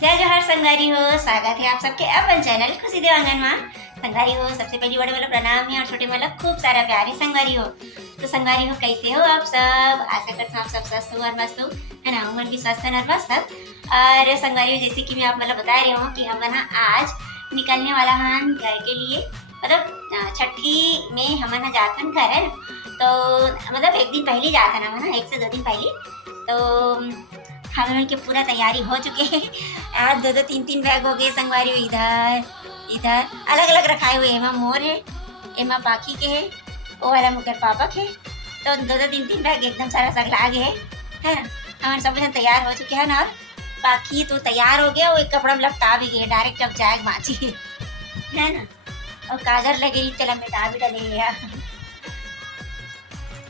जय जोहार संगारी हो। स्वागत है आप सबके अपन चैनल खुशी देवांगन में। संगारी हो, सबसे पहली बड़े वाला प्रणाम है और छोटे वाला खूब सारा प्यार है संगारी हो। तो संगारी हो, कैसे हो आप सब? आशा करता हूँ आप सब स्वस्थ हो और मस्त हो, है ना। उमन भी स्वस्थ है मस्त। और संगारी हो, जैसे कि मैं आप मतलब बता रही हूँ कि हम ना आज निकलने वाला हम घर के लिए, मतलब छठी में हम ना जातन घर, तो मतलब एक दिन पहले जाता ना, है ना, 1 से 2 दिन पहले। तो हम लोग की पूरा तैयारी हो चुके हैं। आज 2-2 3-3 बैग हो गए संगवारी। इधर इधर अलग अलग रखाए हुए। एमा मोर है, एमा पाखी के है, वो वाला मुकर पापा के। तो 2-2 3-3 बैग एकदम सारा सब लागे है ना। हमारे सब जन तैयार हो चुके हैं ना। पाखी तो तैयार हो गया, वो एक कपड़ा में लपटा भी गए, डायरेक्ट जब जाए माची है ना। और काजर लगे चला मिटा भी डले यार।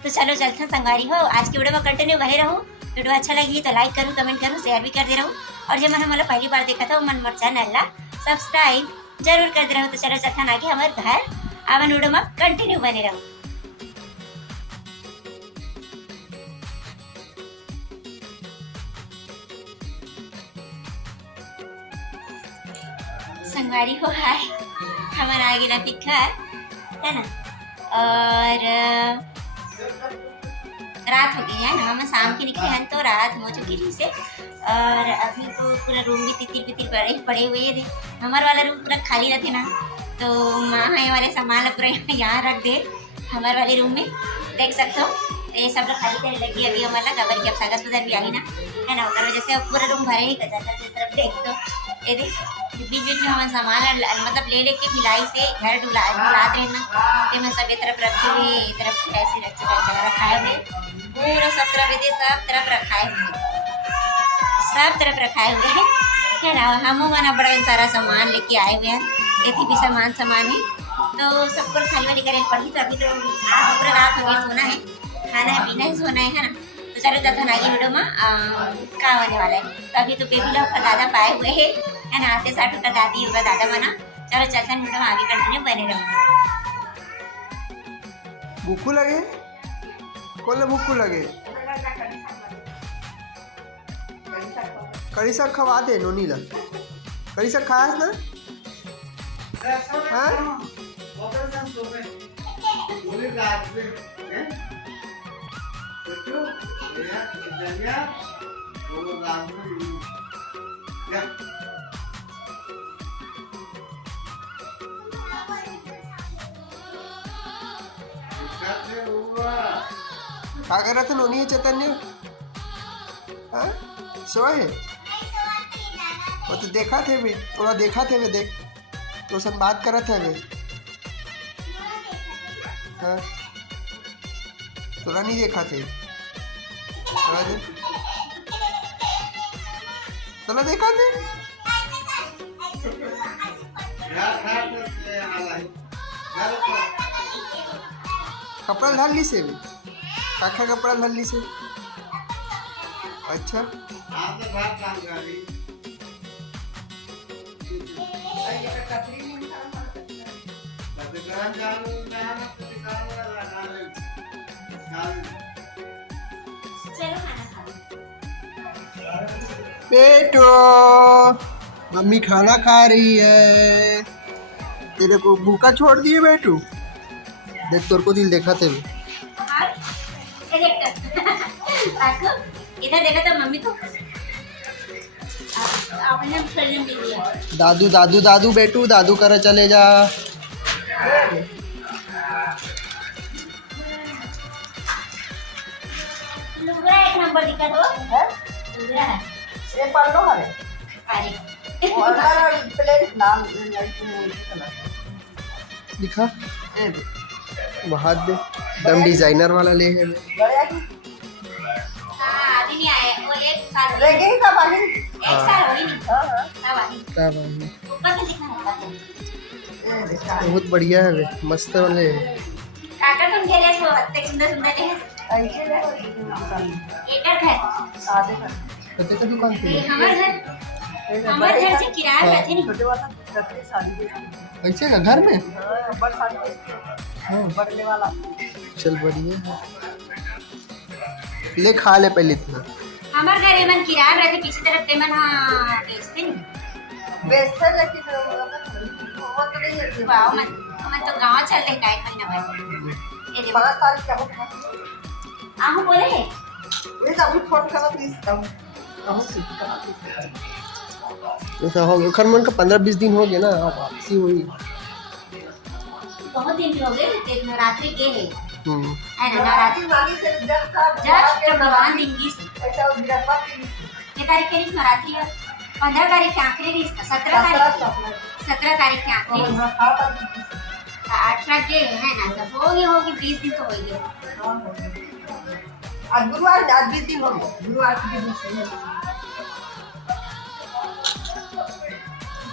तो चलो चलते हैं संगवारी हो, आज की वीडियो में कंटिन्यू बने रहो। वीडियो अच्छा लगी तो लाइक करूँ, कमेंट करूँ, शेयर भी कर दे रहो। और जब मैंने मतलब पहली बार देखा था मन मोर चैनल ला सब्सक्राइब जरूर कर दे रहो। तो चलो चलते हैं आगे हमारे घर, आवन वीडियो में कंटिन्यू बने रहो। संगवारी हो हाय, हमारा आगे ना पिखा है ना। और रात हो गई है ना, हम शाम के निकले हैं तो रात हो चुकी थी से। और अभी तो पूरा रूम भी तितिर पितिर पड़े हुए थे। हमारे वाला रूम पूरा खाली रहते ना, तो माँ है वाले सामान पूरा यहाँ रख दे हमारे वाले रूम में, देख सकते हो। ये सब लोग खाली करने लगी अभी हमारा खबर की। अब सागस उधर भी आई ना, है ना। उधर वजह से अब पूरा रूम भरे ही तरफ देख तो ये देख बीच बीच में हमारे सामान मतलब ले लेके भिलाई से घर डुलाते हैं ना। तो मैं सब ये तरफ रखे हुए, ये तरफ ऐसे रखाए हुए, पूरा सब तरफ रखाए हुए, सब तरफ रखाए हुए है ना। हम ना बड़ा सारा सामान लेके आए हुए हैं, ये भी सामान है। तो सबको खाली वाली करें पड़ी। तो अभी तो पूरा रात हो गई, सोना है, खाना है, पीना है, सोना है ना। तो चलो जाता है आगे वीडियो में क्या होने वाला है। तो अभी तो बेबी लोग का दादा पाए हुए है ना, आते 60 का दादी होगा दादा बना। चलो चलते हैं वीडियो में आगे कंटिन्यू बने रहो। भूखू लगे कोले भूखू लगे कड़ी साग खवा दे नोनी ला। कड़ी साग खायास ना? हाँ? क्या कर रहा था नोनी चैतन्य? हाँ? सोए है? वो तो देखा थे भी, थोड़ा देखा थे वे, देख तो सब बात कर रहे थे वे। हाँ? थोड़ा नहीं देखा थे, थोड़ा देखा थे। कपड़ा ढाल ली से भी, काखा कपड़ा ढाल ली से। अच्छा बेटो, मम्मी खाना खा रही है। तेरे को भूखा छोड़ दिए बेटू? देख तोर को दिल देखा थे इधर देखा तो मम्मी को आपने दादू दादू दादू बेटू दादू करे चले जा। लुगरा एक नंबर दिखा दो है, लुगरा है ये पढ़ लो हरे अरे और प्लेट नाम दिखा बहुत दे दम डिजाइनर वाला ले है। गया की हां अभी नहीं आए, वो एक साल लेगे ही का बाकी एक साल हो ही नहीं। हां तब आई तब आई ऊपर से दिखना है। ये देखा बहुत बढ़िया है वे, मस्त वाले है। काका तुम के लिए सो अत्ते सुंदर सुंदर है। ऐसे देखो एक घर आधे का कते का दुकान ये पे हमारे घर से किराया रहते नहीं। छोटे वाला कत्ते साड़ी के ऐसे का घर में? बड़ साड़ी हाँ बढ़ने वाला चल बढ़िया है, ले खा ले पहले इतना। हमारे घर एमन किराया रहते पीछे तरफ तेमन हाँ बेचते नहीं बेचते लेकिन वो तो नहीं है वाह मन तो गांव चल रहे का एक महीना बाद ये देखो 5 तारीख क्या होगा आहू बोले ये तो अभी फोन करा प्लीज कहूं ऐसा हो गया खरमन का 15-20 दिन हो गया ना वापसी हुई। बहुत दिन हो गए एक नवरात्रि के है ना नवरात्रि नानी से जस्ट भगवान दिन की ऐसा गिरफ्तार की ये तारीख के नवरात्रि है 15 तारीख के आखिरी दिन 17 तारीख के आखिरी दिन 18 के है ना तब होगी 20 दिन तो हो गए आज गुरुवार आज 20 दिन हो गए गुरुवार के दिन से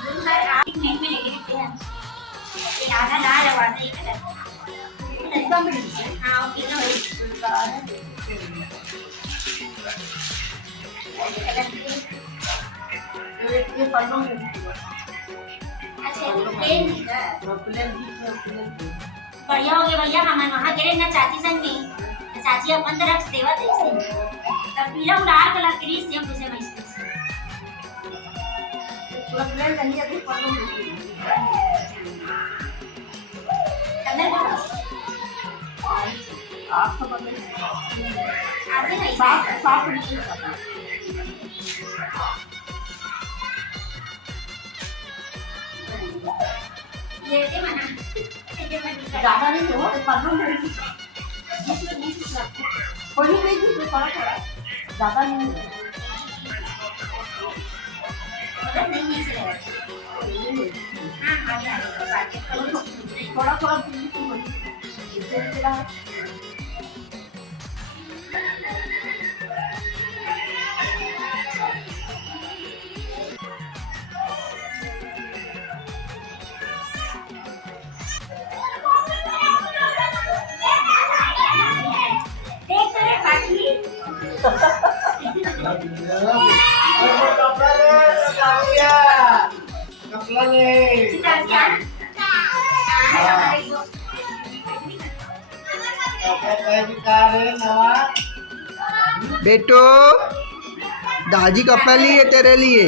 गुरुवार आप नहीं में लेके रखते हैं ये आधा लाल और आधा ये कलर एकदम मिल हाँ वो तीनों है ये पढ़ो में अच्छा ये प्लेन है प्लेन बढ़िया हो गया भैया हम वहाँ गए ना चाची संग में तो चाची अपन तरफ से देवा थे इसे तब पीला उड़ार कलर के लिए सेम जैसे मैं प्लेन नहीं अभी पढ़ो में अंदर आपको पता आगे नहीं साफ साफ नहीं लेते मना ज़्यादा नहीं हो पढ़ो में कोई नहीं थी थोड़ा थोड़ा ज़्यादा नहीं है मतलब नहीं है हाँ आगे थोड़ा थोड़ा बेटो दादी कपड़ा लिए तेरे लिए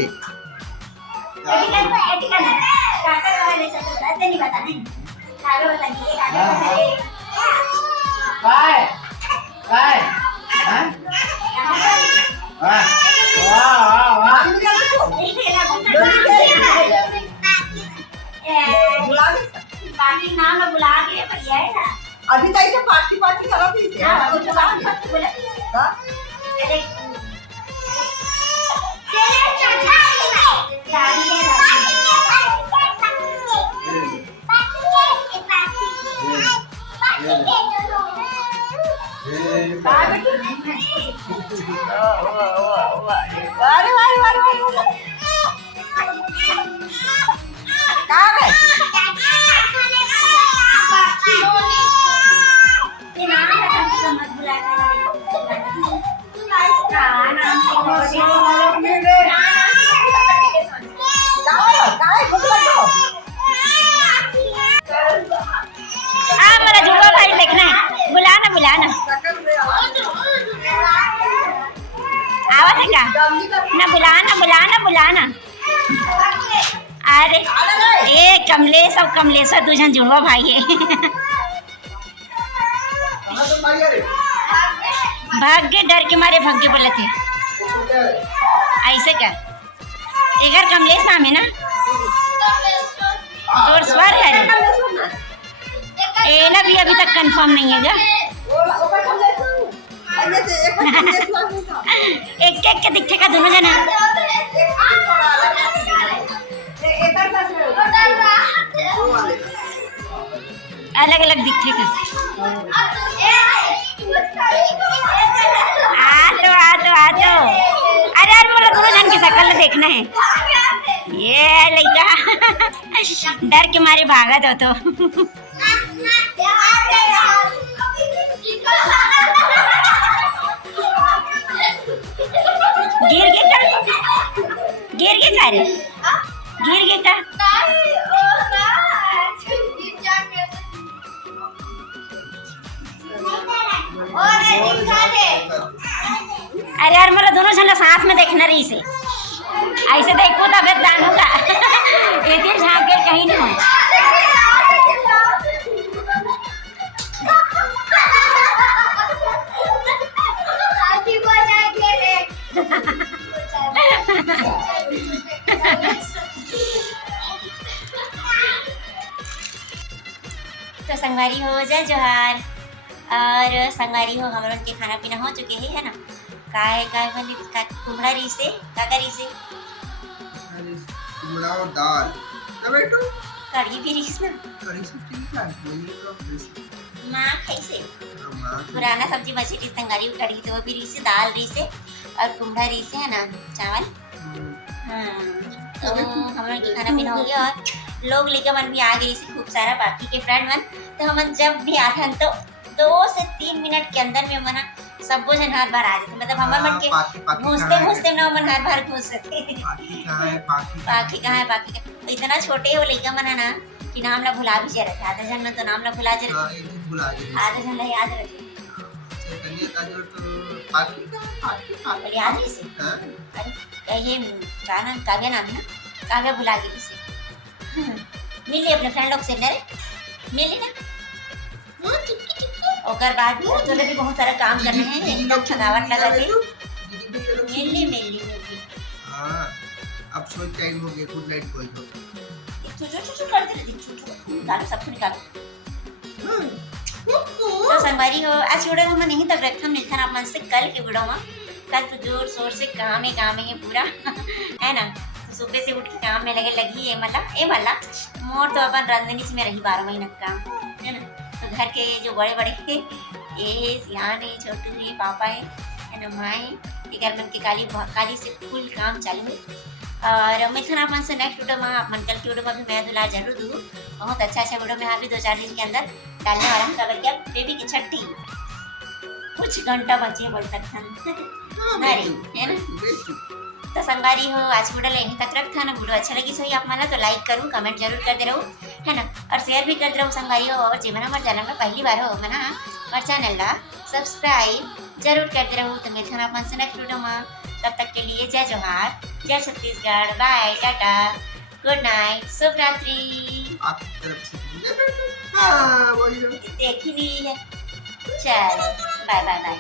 पार्टी नाम में बुला के भैया है ना अभी तक तो पार्टी करा थी हाँ, वो तो बात मत बोला हाँ अरे चले चाचा गाड़ी ले अरे वारे वारे वारे कहाँ गए ये नाम है मत बुला मेरा झूठा भाई देखना है बुलाना बुलाना आवाज है क्या ना बुलाना बुलाना बुलाना अरे ए कमलेश और कमलेश्वर दूजन जुड़वा भाई है भाग्य डर के मारे भाग्य बोले थे ऐसे क्या इधर कमलेश नाम है ना और स्वर है ए ना भी अभी तक कंफर्म नहीं है एक एक के दिखे का दोनों जना अलग अलग दिखे का आ तो अरे यार मुझे दोनों जन की शक्ल देखना है ये लड़का डर के मारे भागा तो गिर गया रे गिर गया अरे यार मेरा दोनों झंडा साथ में देखना रही से ऐसे देखो तबियत दानू का एक ही झाँक के कहीं नहीं हो तो संगवारी हो जय जोहार और संगवारी हो हम लोग के खाना पीना हो चुके है ना काय बनी कुम्हड़ा री से काका री से कुमड़ा और दाल ना बेटू कढ़ी भी रीस ना कढ़ी सब्जी का बोलिए माँ कैसे मां पुराना सब्जी बची थी संगारी कढ़ी तो वो भी री से दाल री से और कुम्हड़ा री से है ना चावल तो हम लोग के खाना पीना हो गया और लोग लेकर मन भी आ गई से खूब सारा बाकी के फ्रेंड मन तो हम जब भी आते हैं तो 2 से 3 मिनट के अंदर में मना सबको जन हाथ बाहर आ जाते मतलब हमारे मन के घुसते ना मन हाथ बाहर घुस सकते पाखी कहाँ है बाकी कहाँ है बाकी का तो इतना छोटे हो लेकर मना ना कि नाम ला भुला भी जा रहे आधा जन तो नाम ला भुला जा रहे भुला गए आधा जन ला याद रहे कन्या का जो तो पाखी याद रही से हां अरे ये क्या नाम काव्या नाम है ना काव्या भुला गई से मिल ली अपने फ्रेंड लोग से ना रे मिल ली ना ओकर बाद वो तो भी बहुत सारा काम करने हैं एकदम थकावट लगा थे मिल ली हां अब सो टाइम हो गया गुड नाइट बोल दो छोटे करते रहते निकालो सबको निकालो तो संगवारी हो आज वीडियो हम नहीं तक रखा मिलता आप मन से कल के वीडियो में कल तो जोर शोर से काम है पूरा है ना तो सुबह से उठ के काम में लगी ये वाला मोर तो अपन रंजनी से में रही 12 महीना काम है ना तो घर के जो बड़े बड़े ये सियान है छोटू है पापा है ना माँ है घर मन के काली से फुल काम चालू है और मैं था अपन से नेक्स्ट वीडियो में आप मन कल की वीडियो में भी मैं दुलार जरूर दूँ बहुत अच्छा वीडियो में यहाँ भी 2-4 दिन के अंदर डालने वाला हूँ तब क्या बेबी की छठी कुछ घंटा बचे बोल सकते है ना तो संगवारी हो आज वीडियो लेने तक रखा ना वीडियो अच्छा लगी सही आप माना तो लाइक करूँ कमेंट जरूर करते रहो है ना और शेयर भी करते रहो संगवारी हो और जीवन हमारे चैनल में पहली बार हो मना हमारे चैनल ला सब्सक्राइब जरूर करते रहो तो मिलते हैं अपन से नेक्स्ट वीडियो में तब तक के लिए जय जोहार जय Chhattisgarh bye tata good night शुभ रात्रि आपकी तरफ से हां वही देखी नहीं है चल बाय बाय बाय